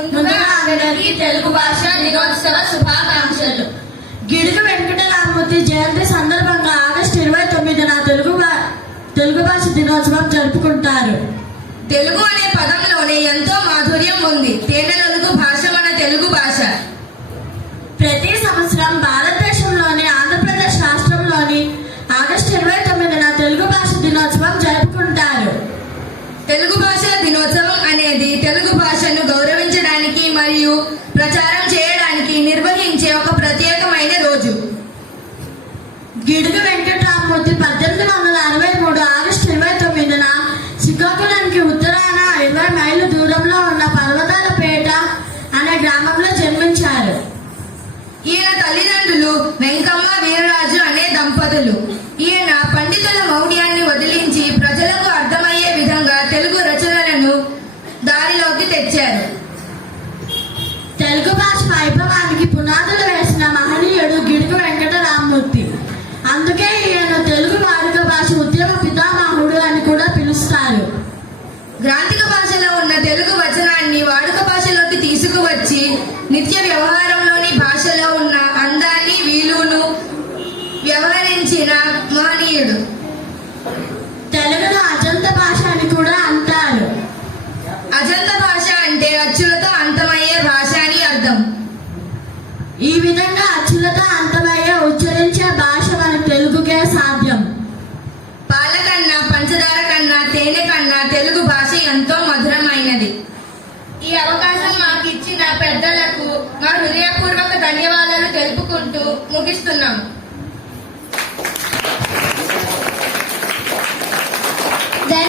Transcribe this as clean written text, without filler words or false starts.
ముందుగా అందరికీ తెలుగు భాష దినోత్సవ శుభాకాంక్షలు. గిడుగు వెంకటరామమూర్తి జయంతి సందర్భంగా ఆగస్టు 29న తెలుగు భాష దినోత్సవం జరుపుకుంటారు. తెలుగు అనే పదంలోనే ఎంతో మాధుర్యం ఉంది. తేనెలొలుగు భాష మన తెలుగు భాష. ప్రతి సంవత్సరం భారతదేశంలోని ఆంధ్రప్రదేశ్ రాష్ట్రంలోని ఆగస్టు 29న తెలుగు భాష దినోత్సవం జరుపుకుంటారు. తెలుగు భాష దినోత్సవం అనేది తెలుగు భాషను గౌరవించడానికి మరియు ప్రచారం చేయడానికి నిర్వహించే ఒక ప్రత్యేకమైన రోజు. గిడుగు వెంకటరామమూర్తి 1863 ఆగస్టు 29న శ్రీకాకుళానికి ఉత్తరాన 20 మైళ్ళు దూరంలో ఉన్న పర్వతాలపేట అనే గ్రామంలో జన్మించారు. ఈయన తల్లిదండ్రులు వెంకమ్మ వీరరాజు అనే దంపతులు. ఈయన పండితుల మౌఢ్యాన్ని వదిలించి ప్రజలకు అర్థమయ్యే విధంగా తెలుగు రచనలను దారిలోకి తెచ్చారు. తెలుగు భాష వైభవానికి పునాదులు వేసిన మహనీయుడు గిడుగు వెంకటరామమూర్తి. అందుకే ఈయన తెలుగు వాడుక భాష ఉద్యమ పితామహుడు అని కూడా పిలుస్తారు. గ్రాంథిక భాషలో ఉన్న తెలుగు వచనాన్ని వాడుక భాషలోకి తీసుకువచ్చి నిత్య వ్యవహారంలోని భాషలో ఉన్న అందాన్ని వీలును వ్యవహరించిన మహనీయుడు. తెలుగును అజంత భాష అని కూడా అంటారు. అజంత భాష అంటే అచ్చులతో అంతమయ్యే భాష అని అర్థం. ఈ విధంగా అచ్చులతో అంతమయ్యే ఉచ్చరించే భాష మన తెలుగుకే సాధ్యం. పాల కన్నా పంచదార కన్నా తేనె కన్నా తెలుగు భాష ఎంతో మధురమైనది. ఈ అవకాశం మాకు ఇచ్చిన పెద్దలకు మా హృదయపూర్వక ధన్యవాదాలు తెలుపుకుంటూ ముగిస్తున్నాము.